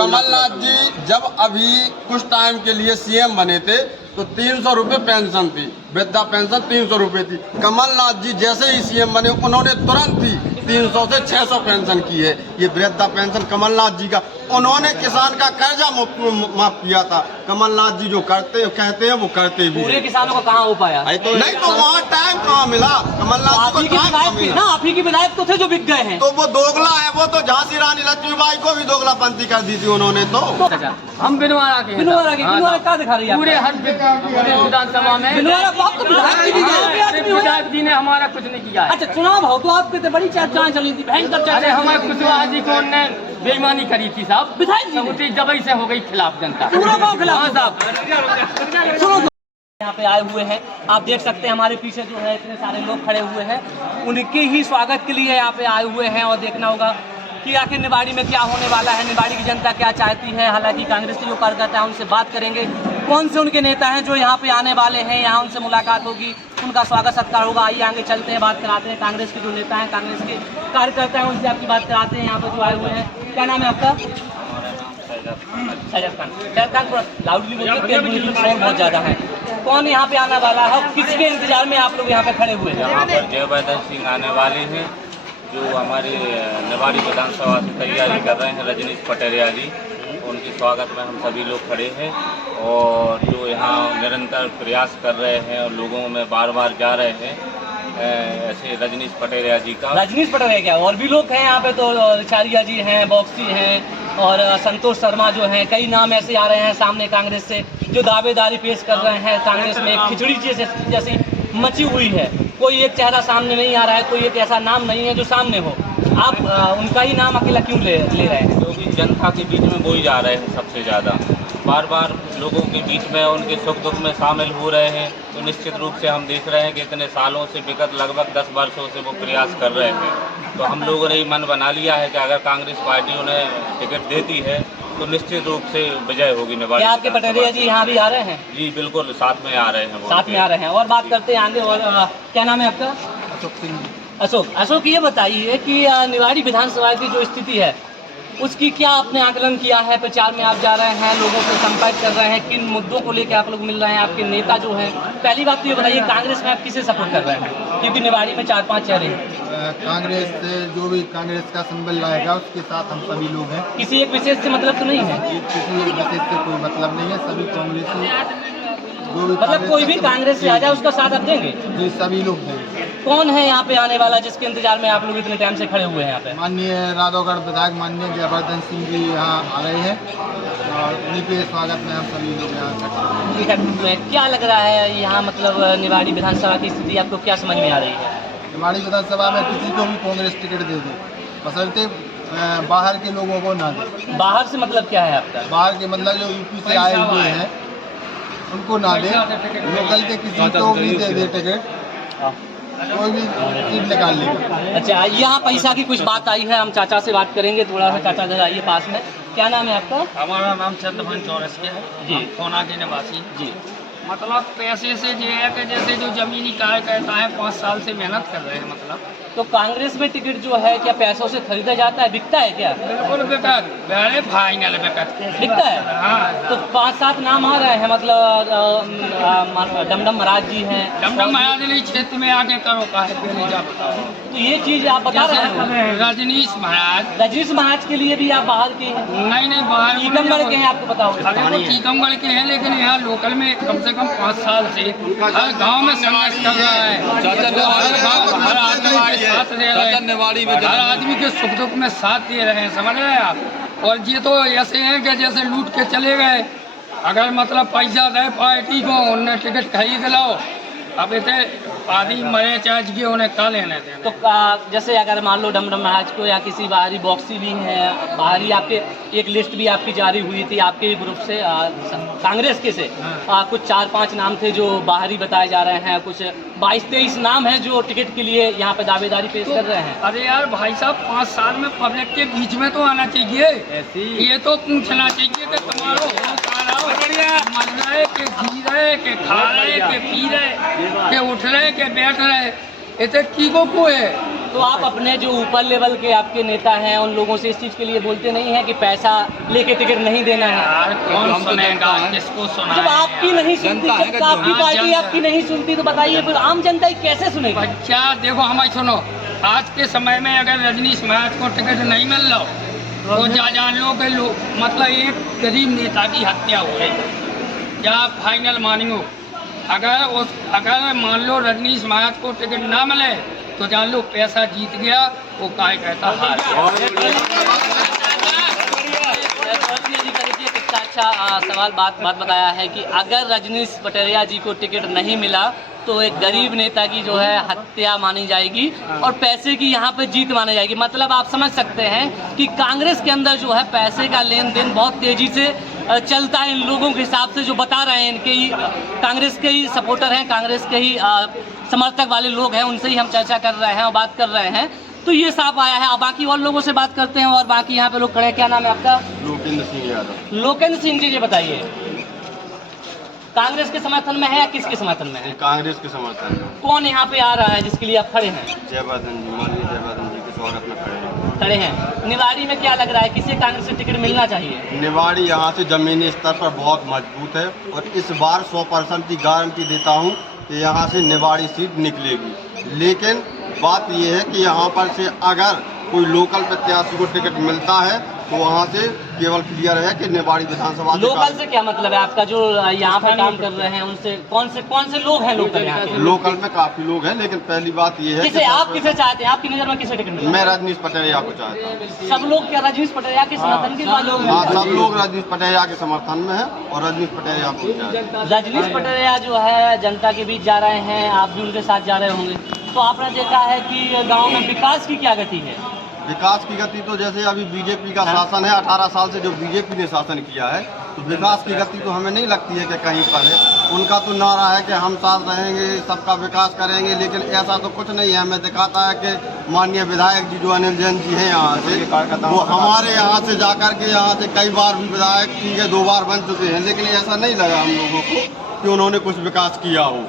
कमलनाथ जी जब अभी कुछ टाइम के लिए सीएम बने थे तो 300 रुपये पेंशन थी, वृद्धा पेंशन 300 रुपये थी। कमलनाथ जी जैसे ही सीएम बने उन्होंने तुरंत ही 300 से 600 पेंशन की है। ये वृद्धा पेंशन कमलनाथ जी का, उन्होंने किसान का कर्जा माफ किया था। कमलनाथ जी जो कहते हैं वो करते भी पूरे किसानों को कहाँ हो पाया? नहीं तो वहाँ टाइम कहाँ मिला कमलनाथ जी को? आप ही के विधायक तो थे जो बिक गए हैं। तो वो दोगला है, वो तो झांसी रानी लक्ष्मीबाई को भी दोगलापंथी कर दी थी उन्होंने। तो हम बिनवारा के बिनवारा क्या दिखा रही है? पूरे विधानसभा में विधायक जी ने हमारा कुछ नहीं किया है। अच्छा, चुनाव हो तो आपके तो बड़ी चर्चाएं चली थी, भयंकर चर्चा। अरे हमारे कुशवाहा जी को ने बेईमानी करी थी साहब, विधायक जी सबूती जबई से हो गई खिलाफ जनता पूरा गाँव खिलाफ। हाँ साहब, सुनो, यहाँ पे आए हुए हैं, आप देख सकते हैं हमारे पीछे जो है इतने सारे लोग खड़े हुए हैं, उनके ही स्वागत के लिए यहाँ पे आए हुए हैं। और देखना होगा कि आखिर निवाड़ी में क्या होने वाला है, निवाड़ी की जनता क्या चाहती है। हालांकि कांग्रेस के जो कार्यकर्ता है उनसे बात करेंगे, कौन से उनके नेता हैं जो यहाँ पे आने वाले हैं, यहाँ उनसे मुलाकात होगी, उनका स्वागत सत्कार होगा। आइए आगे चलते हैं, बात कराते हैं कांग्रेस के जो नेता हैं, कांग्रेस के कार्यकर्ता हैं, उनसे आपकी बात कराते हैं। यहाँ पे जो आए हुए हैं, क्या नाम है आपका? शहजाद खान, थोड़ा लाउडली बोलिए, शोर बहुत ज़्यादा है। कौन यहाँ पे आने वाला है, किसके इंतजार में आप लोग यहाँ पे खड़े हुए हैं? यहाँ पर जयवर्धन सिंह आने वाले हैं, जो हमारे निवाड़ी विधानसभा से तैयारी कर रहे हैं, रजनीश पटेरिया जी। उनके स्वागत में हम सभी लोग खड़े हैं और जो यहाँ निरंतर प्रयास कर रहे हैं और लोगों में बार बार जा रहे हैं, ऐसे रजनीश पटेरिया जी का। रजनीश पटेरिया क्या, और भी लोग हैं यहाँ पे? तो चारिया जी हैं, बॉक्सी हैं और संतोष शर्मा जो हैं, कई नाम ऐसे आ रहे हैं सामने कांग्रेस से जो दावेदारी पेश कर रहे हैं। कांग्रेस में एक खिचड़ी जैसी मची हुई है, कोई एक चेहरा सामने नहीं आ रहा है, कोई एक ऐसा नाम नहीं है जो सामने हो। आप उनका ही नाम अकेला क्यों ले रहे हैं? क्योंकि जनता के बीच में वो ही जा रहे हैं सबसे ज़्यादा, बार बार लोगों के बीच में उनके सुख दुख में शामिल हो रहे हैं। तो निश्चित रूप से हम देख रहे हैं कि इतने सालों से, विगत लगभग 10 वर्षों से वो प्रयास कर रहे हैं। तो हम लोगों ने ही मन बना लिया है कि अगर कांग्रेस पार्टी उन्हें टिकट देती है तो निश्चित रूप से विजय होगी निवाड़ी। क्या आपके पटेरिया जी यहाँ भी आ रहे हैं? जी बिल्कुल, साथ में आ रहे हैं, साथ में आ रहे हैं। और बात करते हैं आगे। और क्या नाम है आपका? अशोक सिंह। अशोक, ये बताइए कि निवाड़ी विधानसभा की जो स्थिति है उसकी क्या आपने आकलन किया है? प्रचार में आप जा रहे हैं, लोगों से संपर्क कर रहे हैं, किन मुद्दों को लेकर आप लोग मिल रहे हैं, आपके नेता जो हैं? पहली बात तो ये बताइए, कांग्रेस में आप किसे सपोर्ट कर रहे हैं? क्योंकि निवाड़ी में 4-5 चेहरे हैं। कांग्रेस से जो भी कांग्रेस का सिंबल लाएगा उसके साथ हम सभी लोग हैं। किसी एक विशेष से मतलब तो नहीं है? किसी एक विशेष से कोई मतलब नहीं है, सभी कांग्रेस जो भी मतलब कोई भी कांग्रेस से आ जाए उसका साथ आप देंगे? जी, सभी लोग देंगे। कौन है यहाँ पे आने वाला जिसके इंतजार में आप लोग इतने टाइम से खड़े हुए हैं यहाँ पे? माननीय राधौगढ़ विधायक माननीय जयवर्धन सिंह जी यहाँ आ रहे हैं और उन्हीं के स्वागत में हम सभी लोग यहाँ में क्या लग रहा है यहाँ, मतलब निवाड़ी विधानसभा की स्थिति आपको क्या समझ में आ रही है? निवाड़ी विधानसभा में किसी को भी कांग्रेस टिकट दे दे, बशर्ते बाहर के लोगों को ना दे। बाहर से मतलब क्या है आपका? बाहर के मतलब जो यूपी से आए हुए हैं उनको ना दे, लोकल के किसी को भी दे दे टिकट, कोई भी सीट निकाल लेगा। अच्छा, यहाँ पैसा की कुछ बात आई है, हम चाचा से बात करेंगे थोड़ा सा। चाचा जरा आइए पास में। क्या नाम है आपका? हमारा नाम चंद्रभान चौरसिया है जी, कोना के निवासी जी। मतलब पैसे से जो है कि जैसे जो जमीनी कार्यकर्ता है 5 साल से मेहनत कर रहे हैं, मतलब तो कांग्रेस में टिकट जो है क्या पैसों से खरीदा जाता है, बिकता है क्या? बिल्कुल बेकार, बड़े फाइनल बेकार बिकता है। हाँ, तो 5-7 नाम आ रहे हैं, मतलब डमडम महाराज जी हैं। डमडम महाराज ने क्षेत्र में आके करो का है, पहले जा बताओ। तो ये चीज आप बता रहे हैं। रजनीश महाराज, रजनीश महाराज के लिए भी आप बाहर के हैं? नहीं बाहर टीकमगढ़ के हैं, आपको बताओ। अरे वो टीकमगढ़ के हैं, लेकिन यहाँ लोकल में कम से कम 5 साल से हर गांव में संघर्ष कर रहा है। हर आदमी के साथ दे रहे हैं, हर आदमी के सुख दुख में साथ दे रहे हैं, समझ रहे हैं आप? और ये तो ऐसे हैं कि जैसे लूट के चले गए। अगर मतलब पैसा दे पार्टी को, उन्हें टिकट खरीद लो, अब इतने आदमी मरे चार्ज के उन्हें का लेने देने। तो जैसे अगर मान लो डमडम महाराज को या किसी बाहरी बॉक्सी भी हैं, बाहरी आपके एक लिस्ट भी आपकी जारी हुई थी आपके ही ग्रुप से, कांग्रेस के से कुछ 4-5 नाम थे जो बाहरी बताए जा रहे हैं, कुछ 22-23 नाम हैं जो टिकट के लिए यहाँ पे दावेदारी पेश कर रहे हैं। अरे यार भाई साहब, 5 साल में पब्लिक के बीच में तो आना चाहिए। ये तो पूछना चाहिए कि तुम्हारा हो कहाँ मर रहे के जी रहे के खा रहे के पी रहे के उठ रहे के बैठ रहे, इतने की को है तो आप अपने जो ऊपर लेवल के आपके नेता हैं उन लोगों से इस चीज़ के लिए बोलते नहीं हैं कि पैसा लेके टिकट नहीं देना है? यार कौन सुनेगा, किसको सुना? जब आपकी नहीं सुनती, जब आपकी पार्टी आपकी नहीं सुनती तो बताइए फिर आम जनता ही कैसे सुनेगी? बच्चा देखो हमारी सुनो, आज के समय में अगर रजनीश महाराज को टिकट नहीं मिल रहा तो जान लो कि मतलब एक गरीब नेता की हत्या हो रही या फाइनल मानियो। अगर मान लो रजनीश महाराज को टिकट ना मिले तो जान लो पैसा जीत गया, वो काय कहता हार गया। कितना अच्छा सवाल बात बताया है कि अगर रजनीश पटरिया जी को टिकट नहीं मिला तो एक गरीब नेता की जो है हत्या मानी जाएगी और पैसे की यहाँ पे जीत मानी जाएगी। मतलब आप समझ सकते हैं कि कांग्रेस के अंदर जो है पैसे का लेन देन बहुत तेजी से चलता है। इन लोगों के हिसाब से जो बता रहे हैं, इनके ही कांग्रेस के ही सपोर्टर हैं, कांग्रेस के ही समर्थक वाले लोग हैं, उनसे ही हम चर्चा कर रहे हैं और बात कर रहे हैं, तो ये साफ आया है। अब बाकी और लोगों से बात करते हैं और बाकी यहाँ पे लोग खड़े हैं। क्या नाम है आपका? लोकेंद्र सिंह यादव। लोकेंद्र सिंह जी, ये बताइए कांग्रेस के समर्थन में है या किसके समर्थन में है? कांग्रेस के समर्थन में। कौन यहाँ पे आ रहा है जिसके लिए आप खड़े हैं? जयवर्धन जी, माननीय जयवर्धन जी के स्वागत में खड़े हैं। निवाड़ी में क्या लग रहा है, किसे कांग्रेस से टिकट मिलना चाहिए? निवाड़ी यहाँ से जमीनी स्तर पर बहुत मजबूत है और इस बार 100% की गारंटी देता हूँ कि यहाँ से निवाड़ी सीट निकलेगी। लेकिन बात यह है कि यहाँ पर से अगर कोई लोकल प्रत्याशी को टिकट मिलता है तो वहाँ से केवल क्लियर है कि निवाड़ी विधानसभा। लोकल से क्या मतलब है आपका? जो यहाँ पर काम कर रहे हैं उनसे कौन से लोग हैं लोकल यहाँ के? लोकल में काफी लोग हैं, लेकिन पहली बात ये है किसे आप किसे चाहते हैं? आपकी नज़र में किसे टिकट मिले? मैं रजनीश पटरिया को चाहता हूँ। सब लोग क्या रजनीश पटरिया के समर्थन के लोग हैं? हाँ, सब लोग रजनीश पटरिया के समर्थन में है और रजनीश पटरिया को चाहते हैं। रजनीश पटरिया जो है जनता के बीच जा रहे हैं, आप भी उनके साथ जा रहे होंगे, तो आपने देखा है कि गाँव में विकास की क्या गति है? विकास की गति तो जैसे अभी बीजेपी का शासन है, 18 साल से जो बीजेपी ने शासन किया है, तो विकास की गति तो हमें नहीं लगती है कि कहीं पर है। उनका तो नारा है कि हम साथ रहेंगे, सबका विकास करेंगे, लेकिन ऐसा तो कुछ नहीं है। हमें दिखाता है कि माननीय विधायक जी जो अनिल जैन जी हैं यहाँ से, वो हमारे यहाँ से जाकर के यहाँ से कई बार भी विधायक ठीक है 2 बार बन चुके हैं, लेकिन ऐसा नहीं लगा हम लोगों को कि उन्होंने कुछ विकास किया हो।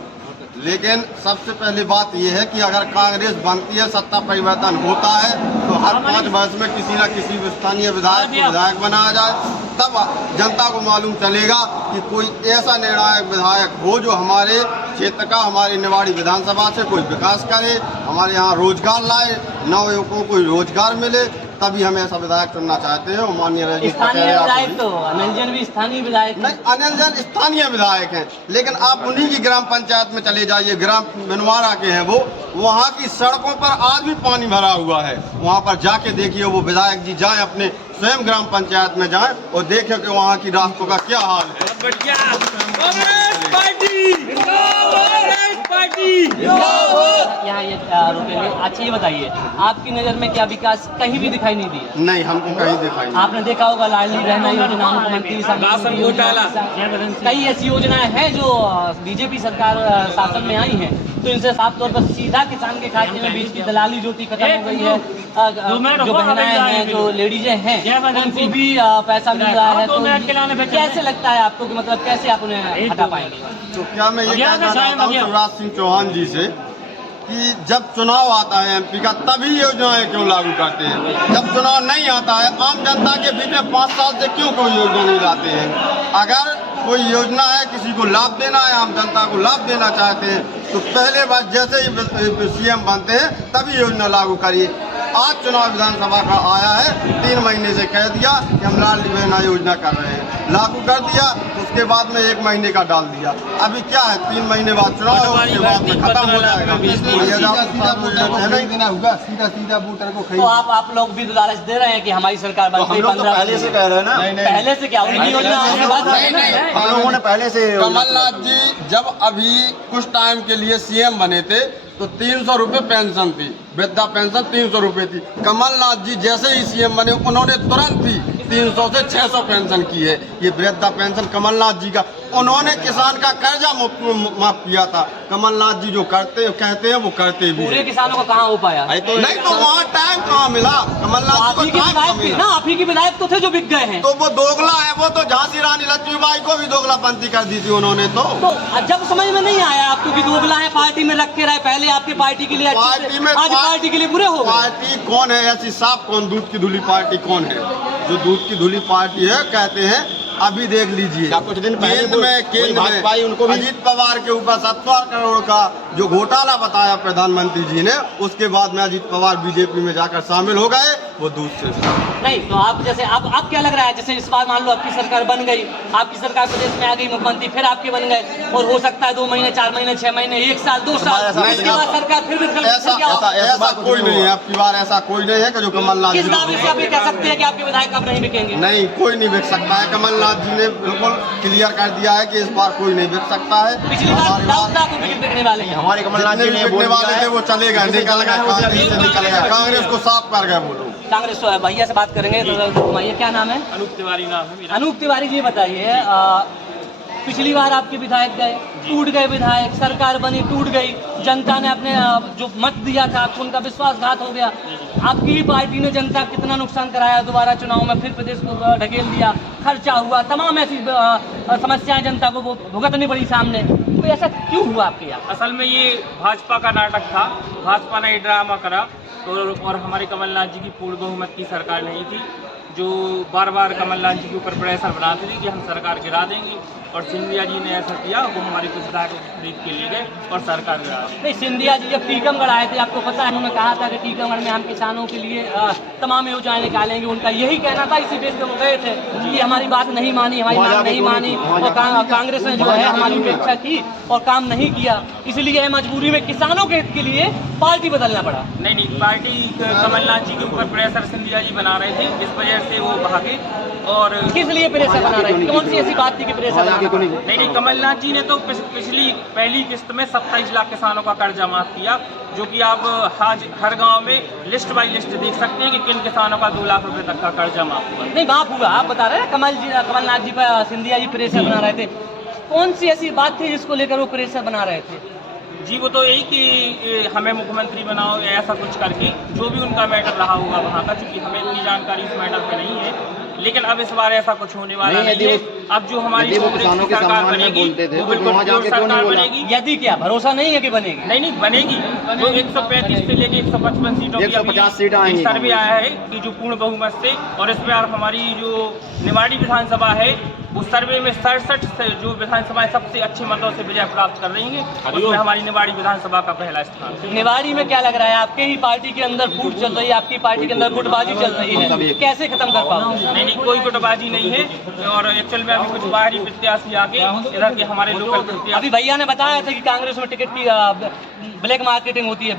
लेकिन सबसे पहली बात यह है कि अगर कांग्रेस बनती है, सत्ता परिवर्तन होता है, तो हर 5 वर्ष में किसी न किसी स्थानीय विधायक को विधायक बनाया जाए, तब जनता को मालूम चलेगा कि कोई ऐसा निर्णायक विधायक हो जो हमारे क्षेत्र का, हमारी निवाड़ी विधानसभा से कोई विकास करे, हमारे यहाँ रोजगार लाए, नवयुवकों को रोजगार मिले, तभी हम ऐसा विधायक चुनना चाहते हैं। और माननीय रजनीश विधायक तो अनिल जैन भी स्थानीय विधायक नहीं, अनिल जैन स्थानीय विधायक हैं, लेकिन आप उन्हीं की ग्राम पंचायत में चले जाइए, ग्राम मिनवारा के हैं वो, वहाँ की सड़कों पर आज भी पानी भरा हुआ है। वहाँ पर जाके देखिए, वो विधायक जी जाएं अपने स्वयं ग्राम पंचायत में जाएं और देखें कि वहाँ की रास्तों का क्या हाल है। यहाँ ये रुकेंगे। अच्छा ये बताइए, आपकी नज़र में क्या विकास कहीं भी दिखाई नहीं दिया? नहीं, हमको कहीं दिखाई नहीं। आपने देखा होगा लाडली बहना योजना, मुख्यमंत्री कई ऐसी योजनाएं हैं जो बीजेपी सरकार शासन में आई हैं, तो इनसे साफ तौर पर सीधा किसान के खाते में बीच की दलाली ज्योति खत्म हो गई है। जो बहनाएं हैं, जो लेडीजें हैं, उनको भी पैसा मिल रहा है। तो कैसे लगता है आपको कि मतलब कैसे आप उन्हें हटा पाएंगे? तो क्या मैं ये कहना चाहता हूँ शिवराज सिंह चौहान जी से कि जब चुनाव आता है एमपी का, तभी योजनाएं क्यों लागू करते हैं? जब चुनाव नहीं आता है, आम जनता के बीच में 5 साल से क्यों कोई योजना नहीं लाते हैं? अगर कोई योजना है, किसी को लाभ देना है, आम जनता को लाभ देना चाहते हैं, तो पहले बार जैसे ही सीएम बनते हैं तभी योजना लागू करिए। आज चुनाव विधानसभा का आया है, 3 महीने से कह दिया कि हम लाडली बहना योजना कर रहे हैं, लागू कर दिया, उसके बाद में 1 महीने का डाल दिया। अभी क्या है, 3 महीने बाद चुनाव है, उसके बाद में खत्म हो जाएगा। सीधा वोटर को खरीदना होगा, सीधा वोटर को तो आप लोग भी लालच दे रहे हैं कि हमारी सरकार बनती है 15 पहले से कह रहे हैं ना। पहले से क्या उनकी योजना आने के बाद हम लोगों ने पहले से। कमलनाथ जी जब अभी कुछ टाइम के लिए सीएम बने थे तो 300 रुपये पेंशन थी, वृद्धा पेंशन 300 रुपये थी। कमलनाथ जी जैसे ही सीएम बने उन्होंने तुरंत ही 300 से 600 पेंशन की है। ये वृद्धा पेंशन कमलनाथ जी का, उन्होंने किसान का कर्जा माफ किया था। कमलनाथ जी जो कहते हैं वो करते भी। पूरे किसानों को कहाँ हो पाया? नहीं तो वहाँ टाइम कहाँ मिला कमलनाथ जी को? आप ही के विधायक तो थे जो बिक गए हैं। तो वो दोगला है, वो तो झांसी रानी लक्ष्मीबाई बाई को भी दोगलापंथी कर दी थी उन्होंने तो जब समझ में नहीं आया आपको कि दोगला है, पार्टी में रखे रहे, पहले आपकी पार्टी के लिए अच्छे पार्टी थे, में आज पार्टी के लिए बुरे हो गए। पार्टी कौन है ऐसी साफ, कौन दूध की धुली पार्टी कौन है? जो दूध की धुली पार्टी है कहते हैं, अभी देख लीजिए कुछ दिन पहले केंद्र में उनको भी अजीत पवार के ऊपर 70 करोड़ का जो घोटाला बताया प्रधानमंत्री जी ने, उसके बाद में अजीत पवार बीजेपी में जाकर शामिल हो गए, वो दूध से। नहीं तो आप जैसे आप क्या लग रहा है, जैसे इस बार मान लो आपकी सरकार बन गई, आपकी सरकार प्रदेश में आ गई, मुख्यमंत्री फिर आपके बन गए, और हो सकता है 2 महीने 4 महीने 6 महीने 1 साल 2 साल इसके बाद सरकार फिर ऐसा कोई नहीं है, आपकी बार ऐसा कोई नहीं है कि जो कमलनाथ किस दावे से आप ये कह सकते हैं कि आपके विधायक अब नहीं बिकेंगे? नहीं, कोई नहीं बिक सकता है। कमलनाथ जी ने बिल्कुल क्लियर कर दिया है कि इस बार कोई नहीं बिक सकता है। पिछली बार 10 लाख रुपए बिकने वाले हैं, हमारे कमलनाथ जी ने बिकने वाले थे वो चले गए, निकल गए, कांग्रेस से निकल गए, कांग्रेस को साफ कर गए वो लोग। कांग्रेस भैया से बात करेंगे तो भैया क्या नाम है? अनूप तिवारी नाम है मेरा। अनूप तिवारी जी बताइए, पिछली बार आपके विधायक गए, टूट गए विधायक, सरकार बनी टूट गई, जनता ने अपने जो मत दिया था आपको, उनका विश्वासघात हो गया, आपकी ही पार्टी ने जनता कितना नुकसान कराया, दोबारा चुनाव में फिर प्रदेश को ढकेल दिया, खर्चा हुआ, तमाम ऐसी समस्याएं जनता को वो भुगतनी पड़ी सामने, तो ऐसा क्यों हुआ आपके यहाँ? असल में ये भाजपा का नाटक था, भाजपा ने ये ड्रामा करा और हमारे कमलनाथ जी की पूर्ण बहुमत की सरकार नहीं थी, जो बार बार कमलनाथ जी के ऊपर प्रेशर बनाती थी कि हम सरकार गिरा देंगे, और सिंधिया जी ने ऐसा किया, वो हमारे कुछ विधायकों को खरीद के ले गए और सरकार गिरा दी। नहीं, सिंधिया जी जब टीकमगढ़ आए थे, आपको पता है उन्होंने कहा था कि टीकमगढ़ में हम किसानों के लिए तमाम योजनाएं निकालेंगे, उनका यही कहना था, इसी बेस पे वो गए थे। ये हमारी बात नहीं मानी, हमारी मांग नहीं मानी, और कांग्रेस ने जो है हमारी उपेक्षा की और काम नहीं किया, इसलिए मजबूरी में किसानों के हित के लिए पार्टी बदलना पड़ा। नहीं, पार्टी कमलनाथ जी के ऊपर प्रेशर सिंधिया जी बना रहे थे, इस वजह से वो भागे। और किस लिए प्रेशर बना रहे थे? कौन सी ऐसी बात थी कि प्रेशर बना? नहीं, कमलनाथ जी ने तो पहली किस्त में 27 लाख किसानों का कर्जा माफ किया, जो कि आप हर गांव में लिस्ट बाई लिस्ट देख सकते हैं कि किन किसानों का 2 लाख रुपए तक का कर्जा माफ हुआ। नहीं, माफ हुआ, आप बता रहे हैं कमलनाथ जी पर सिंधिया जी प्रेशर बना रहे थे, कौन सी ऐसी बात थी जिसको लेकर वो प्रेशर बना रहे थे? जी, वो तो यही कि हमें मुख्यमंत्री बनाओ, ऐसा कुछ करके, जो भी उनका मैटर रहा होगा वहाँ का, क्योंकि हमें इतनी जानकारी इस मैटर पे नहीं है, लेकिन अब इस बार ऐसा कुछ होने वाला नहीं है। अब जो हमारी कांग्रेस की सरकार बनेगी वो बिल्कुल प्योर सरकार बनेगी। यदि क्या भरोसा नहीं है कि बनेगी? नहीं, बनेगी। जो 135 से लेके 155 सीटों की 150 सीट आएंगी। सर्वे आया है कि जो पूर्ण बहुमत से, और इस बार हमारी जो निवाड़ी विधानसभा है उस सर्वे में 67 से जो विधानसभाएं सबसे अच्छे मतों से विजय प्राप्त कर रही हैं, उसमें हमारी निवाड़ी विधानसभा का पहला स्थान है। निवाड़ी में क्या लग रहा है, आपके ही पार्टी के अंदर फूट चल रही है, आपकी पार्टी के अंदर गुटबाजी चल रही है, कैसे खत्म कर पाओगे? नहीं, कोई गुटबाजी नहीं है, और एक्चुअल में अभी कुछ बाहरी प्रत्याशी आके इधर के हमारे लोकल प्रत्याशी। अभी भैया ने बताया था कि कांग्रेस में टिकट की ब्लैक मार्केटिंग होती है,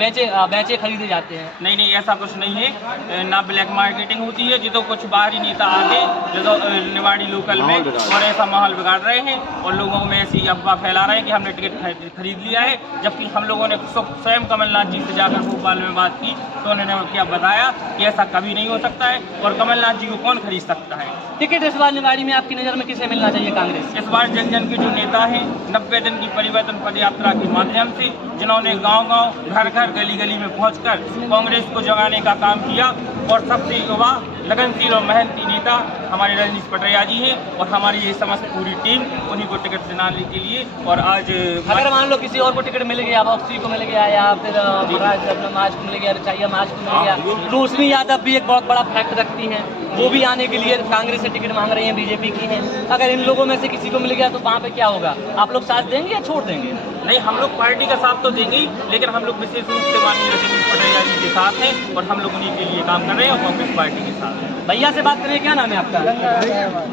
बेचे खरीदे जाते हैं। नहीं, ऐसा कुछ नहीं है, ना ब्लैक मार्केटिंग होती है। जी तो कुछ बाहरी नेता आके जो निवाड़ी लोकल में और ऐसा माहौल बिगाड़ रहे हैं और लोगों में ऐसी अफवाह फैला रहे हैं कि हमने टिकट खरीद लिया है, जबकि हम लोगों ने स्वयं कमलनाथ जी से जाकर भोपाल में बात की तो उन्होंने क्या बताया कि ऐसा कभी नहीं हो सकता है, और कमलनाथ जी को कौन खरीद सकता है। टिकट इस बार निवाड़ी में आपकी नज़र में किसे मिलना चाहिए? कांग्रेस इस बार जन जन के जो नेता हैं 90 दिन की परिवर्तन पद यात्रा के माध्यम से, जिन्होंने गांव-गांव, घर-घर, गली-गली में पहुंचकर कांग्रेस को जगाने का काम किया, और सबसे युवा लगनशील और मेहनती नेता हमारे रजनीश पटरिया जी हैं, और हमारी ये समस्त पूरी टीम उन्हीं को टिकट दिलाने के लिए। और आज अगर मान लो किसी और को टिकट मिल गया, बॉक्सी को मिल गया, या फिर महाराज को मिल गया, रचाइया महाराज को मिल गया, रोशनी यादव भी एक बहुत बड़ा फैक्ट रखती हैं, वो भी आने के लिए कांग्रेस से टिकट मांग रही हैं, बीजेपी की हैं, अगर इन लोगों में से किसी को मिल गया तो वहाँ पे क्या होगा? आप लोग साथ देंगे या छोड़ देंगे? नहीं, हम लोग पार्टी का साथ तो देंगे ही, लेकिन हम लोग विशेष रूप से माननीय रजनीश पटरिया जी के साथ हैं, और हम लोग उन्हीं के लिए काम कर रहे हैं और कांग्रेस पार्टी के साथ हैं। भैया से बात करें, क्या नाम है आपका?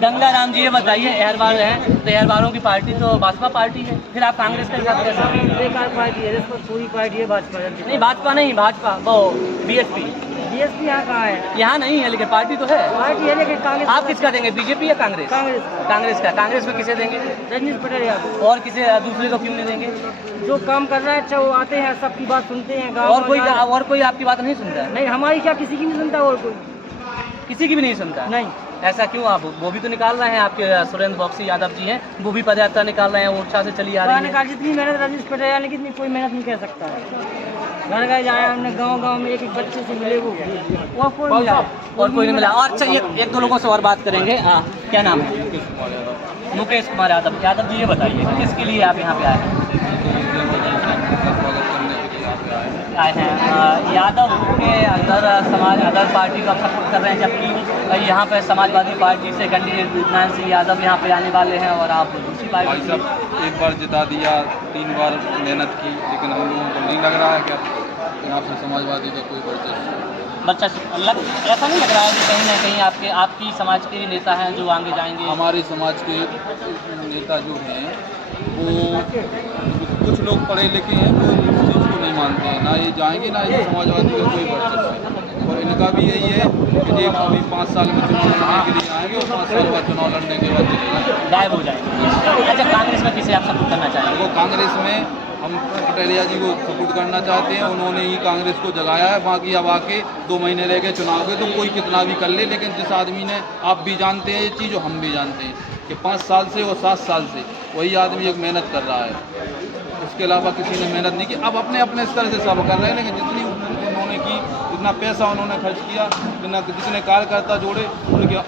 गंगाराम जी, ये बताइए, एहरबार हैं तो एहरबारों की पार्टी तो भाजपा पार्टी है, फिर आप कांग्रेस के साथ कैसे? बेकार पार्टी है, पूरी पार्टी है भाजपा। नहीं, भाजपा नहीं, भाजपा वो बीएसपी यहाँ कहाँ है? यहाँ नहीं है, लेकिन पार्टी तो है। पार्टी है लेकिन कांग्रेस। आप किसका देंगे, बीजेपी या कांग्रेस? कांग्रेस का। कांग्रेस में किसे देंगे? रजनीश पटरिया। और किसे दूसरे को क्यों नहीं देंगे? जो काम कर रहा है अच्छा, वो आते हैं, सबकी बात सुनते हैं। गाँव और कोई आपकी बात नहीं सुनता है? नहीं, हमारी क्या किसी की नहीं सुनता, और कोई किसी की भी नहीं सुनता? नहीं। ऐसा क्यों? आप वो भी तो निकाल रहे हैं, आपके सुरेंद्र बॉक्सी यादव जी हैं, वो भी पदयात्रा निकाल रहे हैं, वो उत्साह से चली आ रही है। जितनी मेहनत रजनीश पटरिया ने की, कोई मेहनत नहीं कर सकता है। घर घर जाए हमने, गांव में एक बच्चे से मिले वो कोई मिला और कोई नहीं मिला। और अच्छा एक दो लोगों से और बात करेंगे। क्या नाम है? मुकेश कुमार यादव। यादव जी ये बताइए कि किसके लिए आप यहाँ पे आए हैं? यादव के अदर पार्टी को आप सपोर्ट कर रहे हैं, जबकि यहाँ पे समाजवादी पार्टी से कैंडिडेट विज्ञान सिंह यादव यहाँ पे आने वाले हैं और आप दूसरी पार्टी से। एक बार जिता दिया, 3 बार मेहनत की, लेकिन हम लोगों को नहीं लग रहा है कि यहाँ पर समाजवादी का कोई वर्चस्व। ऐसा नहीं लग रहा है कि कहीं ना कहीं आपकी समाज के नेता हैं जो आगे जाएंगे? हमारे समाज के नेता जो हैं वो कुछ लोग पढ़े लिखे हैं, वो इस चीज़ को नहीं मानते हैं, ना ये जाएंगे ना ये समाजवादी का कोई वर्चस्व है। और इनका भी यही है कि ये अभी 5 साल में चुनाव लड़ने के लिए आएंगे और 5 साल बाद चुनाव लड़ने के बाद गायब हो जाएंगे। अच्छा, कांग्रेस में किसे आप सपोर्ट करना चाहेंगे? वो कांग्रेस में हम पटेलिया जी को सपोर्ट करना चाहते हैं। उन्होंने ही कांग्रेस को जगाया है। बाकी अब आके 2 महीने रह गए चुनाव के, तो कोई कितना भी कर ले, लेकिन जिस आदमी ने, आप भी जानते हैं ये चीज़ और हम भी जानते हैं कि 5 साल से और 7 साल से वही आदमी एक मेहनत कर रहा है। उसके अलावा किसी ने मेहनत नहीं की। अब अपने अपने स्तर से सब कर रहे हैं, लेकिन जितनी उन्होंने की, जितना पैसा उन्होंने खर्च किया, जितने कार्यकर्ता जोड़े,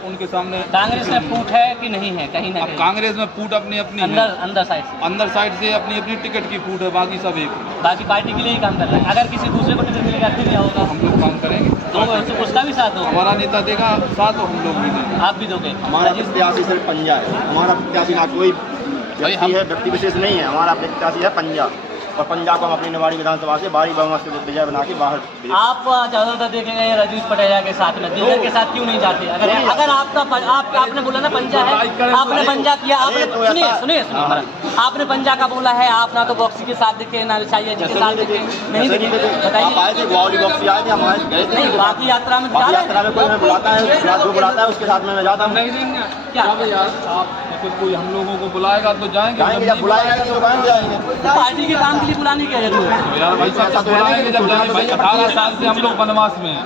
उनके सामने कांग्रेस में फूट है कि नहीं है? कहीं ना अब कांग्रेस में फूट अपनी अपनी अंदर साइड से अपनी टिकट की फूट है, बाकी सब एक है। बाकी पार्टी के लिए ही काम कर रहा है। अगर किसी दूसरे को टिकट मिलेगा फिर क्या होगा? हम लोग काम करेंगे, तो उसका भी साथ होगा। हमारा नेता देगा साथ, और हम लोग भी देंगे। आप भी दोगे? हमारा प्रत्याशी सिर्फ पंजा है। हमारा प्रत्याशी ना कोई व्यक्ति है, व्यक्ति विशेष नहीं है। हमारा प्रत्याशी है पंजा, और पंजाब को हम अपनी निवाड़ी विधानसभा से भारी बहुमत से विजय बना के बाहर भेजेंगे। आप ज़्यादातर देखेंगे रजनीश पटेलिया के साथ में, दिनकर के साथ क्यों नहीं जाते? अगर आपने बोला ना पंजा है, आपने पंजा किया, आपने सुनिए आपने पंजा का बोला है, आप ना तो बॉक्सी के साथ दिखे ना चाहिए जी के साथ दिखे, नहीं दिखे, बताइए। आए थे बॉक्सी आए थे, हम नहीं, बाकी यात्रा में कोई हमें बुलाता है, जो बुलाता है उसके साथ में मैं जाता हूँ। क्या कोई हम लोगों को बुलाएगा तो जाएंगे, जब बुलाएगा तो जाएंगे। पार्टी के काम के लिए बुलाने की जरूरत है यार भाई साहब, बुलाएंगे जब जाएंगे। भाई 18 साल से हम लोग वनवास में हैं,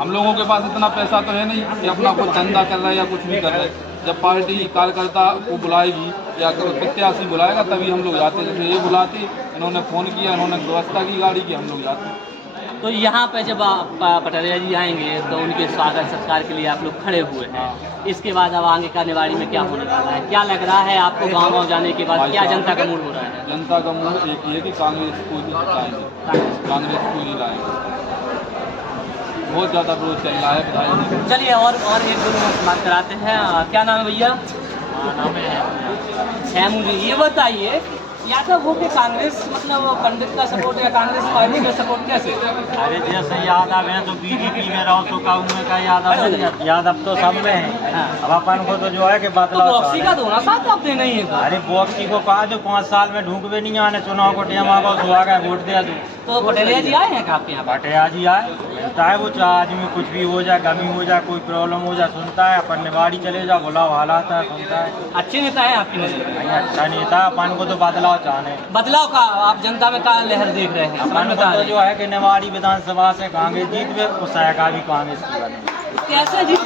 हम लोगों के पास इतना पैसा तो है नहीं कि अपना कुछ धंधा कर रहे हैं या कुछ भी कर रहे हैं। जब पार्टी कार्यकर्ता को बुलाएगी या प्रत्याशी बुलाएगा तभी हम लोग जाते। जैसे ये बुलाते, इन्होंने फ़ोन किया, इन्होंने व्यवस्था की गाड़ी की, हम लोग जाते। तो यहाँ पे जब पटेलिया जी आएंगे तो उनके स्वागत सत्कार के लिए आप लोग खड़े हुए हैं। इसके बाद अब आगे का निवाड़ी में क्या होने वाला है? क्या लग रहा है आपको गाँव जाने के बाद? क्या जनता का मूड हो रहा है? जनता का मूड एक ही है कि कांग्रेस को ही हटाएंगे, कांग्रेस को ही लाएंगे। बहुत ज़्यादा विरोध चल रहा है। चलिए और एक दो लोगों से बात कराते हैं। क्या नाम है भैया? श्यामू जी, ये बताइए यादव हो के कांग्रेस मतलब पंडित का सपोर्ट या कांग्रेस पार्टी का सपोर्ट कैसे? अरे जैसे यादव है तो बीजेपी में रहो तो कांग्रेस का यादव तो सब में है। हाँ। अब अपन को तो जो है कि बदलाव तो बॉक्सी का दोनों साथ आप देना ही है। अरे बॉक्सी को कहा जो 5 साल में ढूंढ भी नहीं आने, चुनाव को टेम आगा तो आ गए वोट दे दो। तो पटेलिया जी आए हैं क्या आपके यहाँ? पटेलिया जी आए, मिलता है वो आदमी, कुछ भी हो जाए, गमी हो जाए, कोई प्रॉब्लम हो जाए, सुनता है। अपन निवाड़ी चले जाओ, बुलाओ हालात है, सुनता है। अच्छे नेता है आपकी नजर में? अच्छा नेता, अपन को तो बदलाव चाहने। बदलाव का आप जनता में क्या लहर देख रहे हैं? अपन को तो जो है कि निवाड़ी विधानसभा से कांग्रेस जीत गए, उस का भी कांग्रेस की बने। कैसे जीत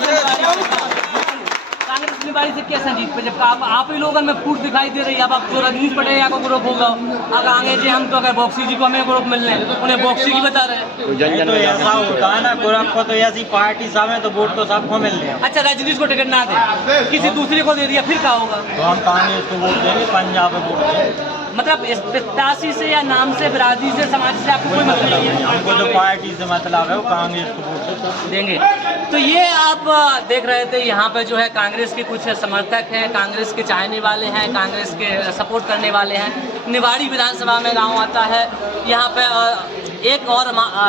कांग्रेस निवाड़ी से कैसे जीत पे? जब आप ही लोगों में फूट दिखाई दे रही है। अब आप जो रजनीश पटेलिया को ग्रुप होगा, अगर आगे जी हम तो अगर बॉक्सी जी को हमें ग्रुप मिल रहे हैं, उन्हें बॉक्सी की बता रहे हैं। तो ऐसा होता है ना, ग्रुप को तो ऐसी पार्टी सब है तो वोट तो सबको मिल रहे हैं। अच्छा, रजनीश को टिकट ना दे, किसी दूसरे को दे दिया, फिर क्या होगा? तो हम कांग्रेस को वोट देंगे, पंजाब में वोट देंगे। मतलब इस प्रत्याशी से या नाम से, बिरादरी से, समाज से आपको कोई मतलब नहीं है? हमको जो पार्टी से मतलब है वो कांग्रेस को वोट देंगे। तो ये आप देख रहे थे, यहाँ पे जो है कांग्रेस के कुछ समर्थक हैं, कांग्रेस के चाहने वाले हैं, कांग्रेस के सपोर्ट करने वाले हैं। निवाड़ी विधानसभा में गाँव आता है। यहाँ पे एक और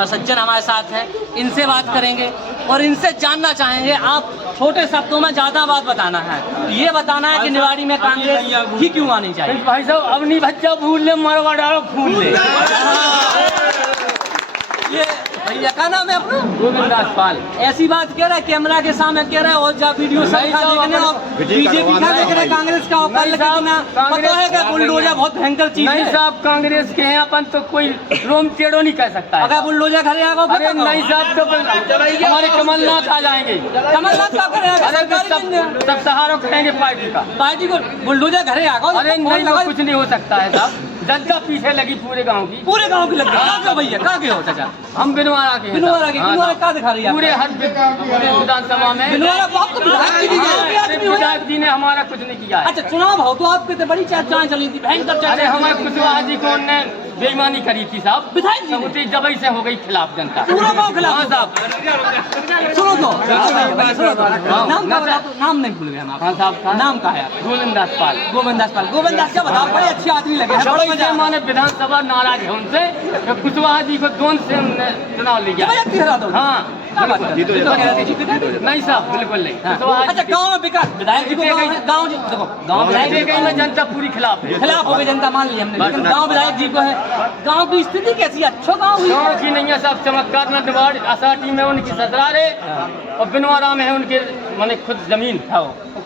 सज्जन हमारे साथ हैं, इनसे बात करेंगे और इनसे जानना चाहेंगे। आप छोटे शब्दों में ज़्यादा बात बताना है, ये बताना है कि निवाड़ी में कांग्रेस ही क्यों आनी चाहिए। भाई साहब, अपनी बच्चा भूल ले, मरवा डालो फूल ले। ये भैया का नाम है अपना? गोविंद दासपाल। ऐसी बात कह रहा है, कैमरा के सामने कह रहा है, और जा वीडियो सब देखने और बीजेपी का देख रहे हैं, कांग्रेस का पता है कि बुलडोजर बहुत भयंकर चीज है। नहीं साहब, कांग्रेस के हैं अपन तो कोई रोम टेढ़ो नहीं कह सकता है। अगर बुलडोजर घर आएगा? अरे नहीं साहब, तो हमारे कमलनाथ आ जाएंगे। कमलनाथ क्या करेगा? सब सहारा करेंगे पार्टी का। पार्टी को बुलडोजर घरे आएगा? अरे नहीं, कुछ नहीं हो सकता है साहब। जनता पीछे लगी पूरे गांव की। पूरे गांव की लग रही है। कहाँ के भैया, कहाँ के हो चाचा? हम बिनवारा के हैं। बिनवारा के, बिनवारा कहाँ दिखा रही है? पूरे हर पूरे विधानसभा में बिनवारा को आपको विधायक जी की आदमी हो? विधायक जी ने हमारा कुछ नहीं किया है। अच्छा, चुनाव हो तो आपके तो बड़ी चर्चाएं चली थी, भयंकर अरे चर्चा। हमारे कुशवाहा जी को ने बेईमानी करी थी साहब, विधायक जी ने? सबूती जबई से हो गई खिलाफ जनता। पूरा गांव खिलाफ? हाँ साहब। सुनो तो, सुनो तो, नाम का बताओ तो, नाम नहीं भूल गए हम आप। हाँ साहब, नाम का है आपका? गोविंद दास पाल। गोविंद दास पाल। गोविंद दास क्या बताओ, बड़े अच्छे आदमी लगे हैं, बड़ा मजा। माने विधानसभा नाराज है उनसे, तो कुशवाहा जी को दोन से हमने चुनाव लिया। जबरदस्ती हरा दो। हाँ नहीं साहब, बिल्कुल नहीं। कुशवाहा अच्छा, गाँव में बिका विधायक जी को, गाँव जी देखो, गाँव विधायक जी में जनता पूरी खिलाफ है। खिलाफ हो गई जनता, मान लिया हमने, लेकिन गाँव विधायक जी को है। गाँव की स्थिति कैसी है? अच्छा गाँव हुई? गाँव की नहीं है साहब, चमत्कार में निवाड़ असाटी में उनकी ससुराल है और बिनवारा में है उनके माने खुद जमीन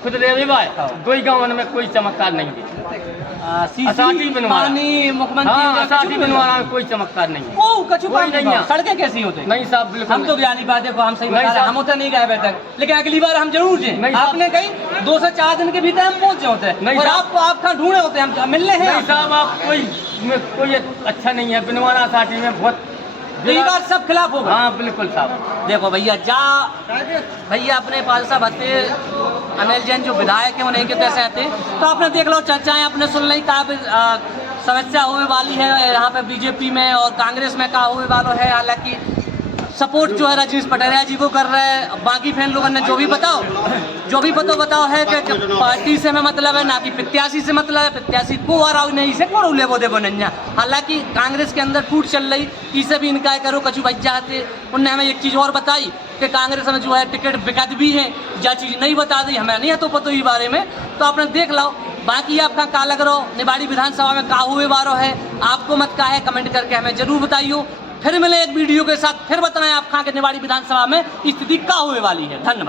खुद रेवा है। दो ही गाँव में कोई चमत्कार नहीं है। असाटी बिनवारा, मुख्यमंत्री असाटी बिनवारा में कोई चमत्कार नहीं है। ओ कछु कोई नहीं है। सड़कें कैसी होती? नहीं साहब, बिल्कुल हम तो ज्ञानी बात देखो, हम सही बता रहे हैं, हम होते नहीं गए अभी तक, लेकिन अगली बार हम जरूर जाएं। नहीं साहब। आपने कहीं 2 से 4 दिन के भीतर हम पहुंच जाते हैं। नहीं और साहब। आपको आप कहाँ ढूंढे होते हैं? हम मिलने हैं? नहीं साहब, आप कोई अच्छा नहीं है। बिनवारा असाटी में बहुत यही बात सब खिलाफ हो गए। हाँ बिल्कुल साहब। देखो भैया, भैया अपने पास साहब आते, अनिल जैन जो विधायक है उन्हीं के तैसे आते, तो आपने देख लो चर्चाएं आपने सुन ली, कहा समस्या होने वाली है यहाँ पे बीजेपी में और कांग्रेस में, कहा हुए वालों है। हालांकि सपोर्ट जो है रजनीश पटेरिया जी को कर रहे हैं, बाकी फैन लोगों ने जो भी बताओ है कि पार्टी से हमें मतलब है ना कि प्रत्याशी से मतलब है। प्रत्याशी को आ रहा नहीं से को लेवो देवो नंजा। हालांकि कांग्रेस के अंदर फूट चल रही, इसे भी इनकार करो कचू बच जाते। उनने हमें एक चीज़ और बताई कि कांग्रेस में जो है टिकट बिकत भी है, जा चीज़ नहीं बता दी, हमें नहीं है तो पता ही बारे में, तो आपने देख लो। बाकी आपका का लग रहा निवाड़ी विधानसभा में का हुए वारो है, आपको मत का है, कमेंट करके हमें जरूर बताइयो। फिर मिले एक वीडियो के साथ, फिर बताएं आप कहाँ के निवाड़ी विधानसभा में स्थिति क्या होने वाली है। धन्यवाद।